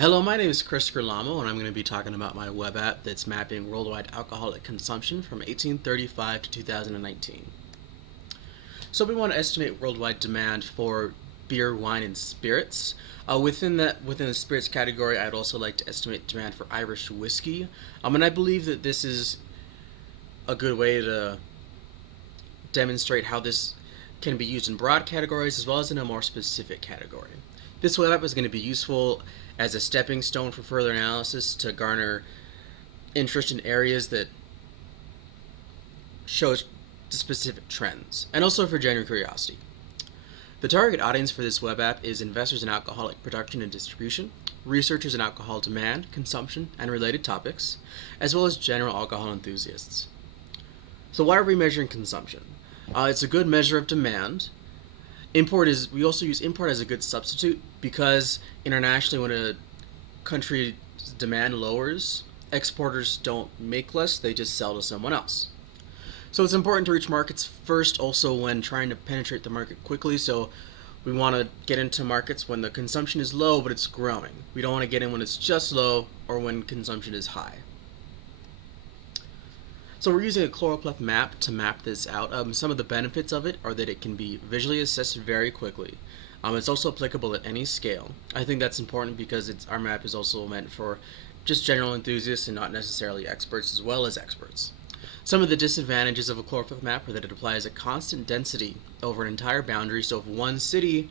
Hello, my name is Chris Gerlamo, and I'm going to be talking about my web app that's mapping worldwide alcoholic consumption from 1835 to 2019. So we want to estimate worldwide demand for beer, wine, and spirits. Within the spirits category, I'd also like to estimate demand for Irish whiskey. And I believe that this is a good way to demonstrate how this can be used in broad categories as well as in a more specific category. This web app is going to be useful as a stepping stone for further analysis to garner interest in areas that show specific trends, and also for genuine curiosity. The target audience for this web app is investors in alcoholic production and distribution, researchers in alcohol demand, consumption, and related topics, as well as general alcohol enthusiasts. So why are we measuring consumption? It's a good measure of demand. We also use import as a good substitute because internationally when a country's demand lowers, exporters don't make less, they just sell to someone else. So it's important to reach markets first also when trying to penetrate the market quickly. So we want to get into markets when the consumption is low but it's growing. We don't want to get in when it's just low or when consumption is high. So we're using a Chloroplast map to map this out. Some of the benefits of it are that it can be visually assessed very quickly. It's also applicable at any scale. I think that's important because our map is also meant for just general enthusiasts and not necessarily experts as well as experts. Some of the disadvantages of a Chloroplast map are that it applies a constant density over an entire boundary, so if one city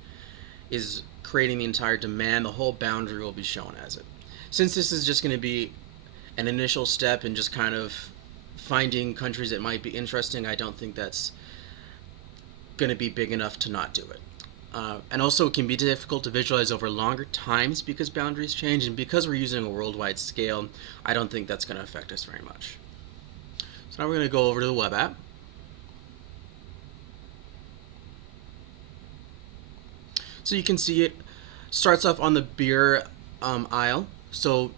is creating the entire demand, the whole boundary will be shown as it. Since this is just going to be an initial step in just kind of finding countries that might be interesting, I don't think that's going to be big enough to not do it. And also it can be difficult to visualize over longer times because boundaries change, and because we're using a worldwide scale, I don't think that's going to affect us very much. So now we're going to go over to the web app. So you can see it starts off on the beer aisle. So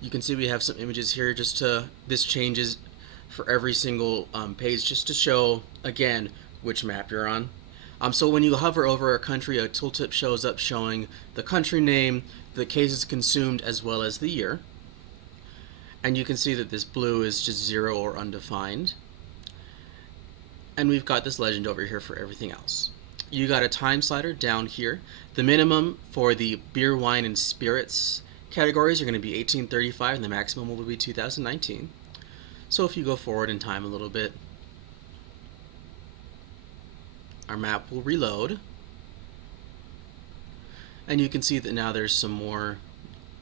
you can see we have some images here this changes for every single page just to show, again, which map you're on. So when you hover over a country, a tooltip shows up showing the country name, the cases consumed, as well as the year. And you can see that this blue is just 0 or undefined. And we've got this legend over here for everything else. You got a time slider down here. The minimum for the beer, wine, and spirits categories are going to be 1835, and the maximum will be 2019. So if you go forward in time a little bit, our map will reload. And you can see that now there's some more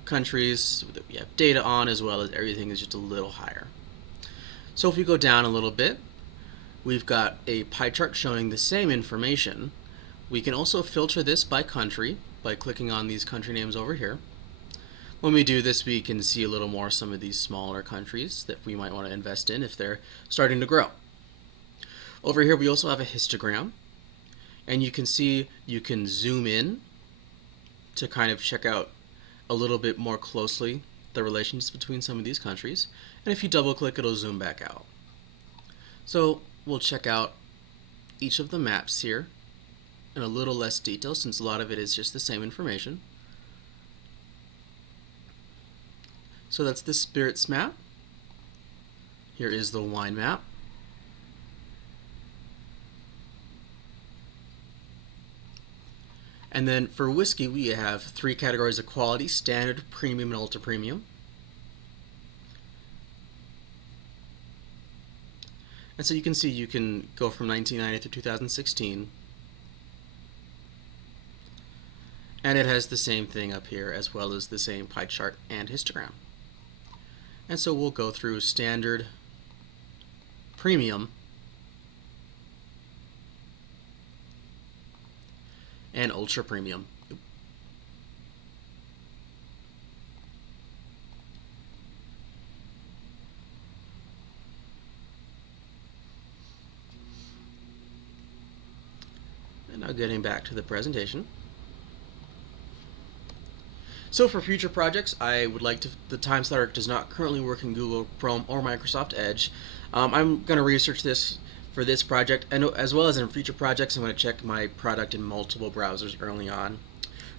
countries that we have data on, as well as everything is just a little higher. So if we go down a little bit, we've got a pie chart showing the same information. We can also filter this by country by clicking on these country names over here. When we do this, we can see a little more some of these smaller countries that we might want to invest in if they're starting to grow. Over here, we also have a histogram, and you can see you can zoom in to kind of check out a little bit more closely the relations between some of these countries. And if you double click, it'll zoom back out. So we'll check out each of the maps here in a little less detail since a lot of it is just the same information. So that's the spirits map. Here is the wine map. And then for whiskey, we have 3 categories of quality: standard, premium, and ultra premium. And so you can see you can go from 1990 to 2016. And it has the same thing up here as well as the same pie chart and histogram. And so we'll go through standard, premium, and ultra premium. And now getting back to the presentation. So for future projects, I would like to, the time slider does not currently work in Google Chrome or Microsoft Edge. I'm going to research this for this project, and as well as in future projects, I'm going to check my product in multiple browsers early on.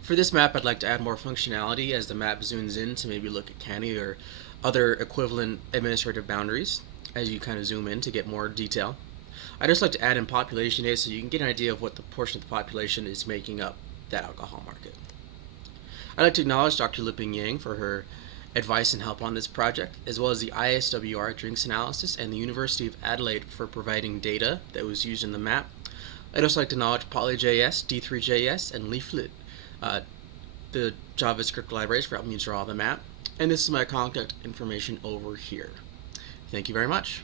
For this map, I'd like to add more functionality as the map zooms in to maybe look at county or other equivalent administrative boundaries as you kind of zoom in to get more detail. I'd just like to add in population data so you can get an idea of what the portion of the population is making up that alcohol market. I'd like to acknowledge Dr. Liping Yang for her advice and help on this project, as well as the ISWR drinks analysis and the University of Adelaide for providing data that was used in the map. I'd also like to acknowledge PolyJS, D3JS, and Leaflet, the JavaScript libraries for helping me draw the map. And this is my contact information over here. Thank you very much.